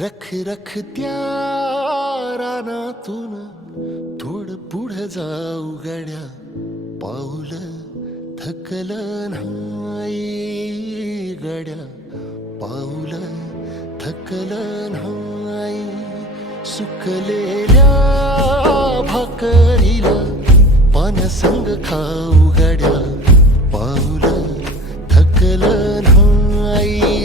रख रख ना थोड पुढ जाऊ गड्या पाऊल थकल गड्या पाऊल थकल सुखलेल्या पान संग खाऊ गड्या पाऊल थकल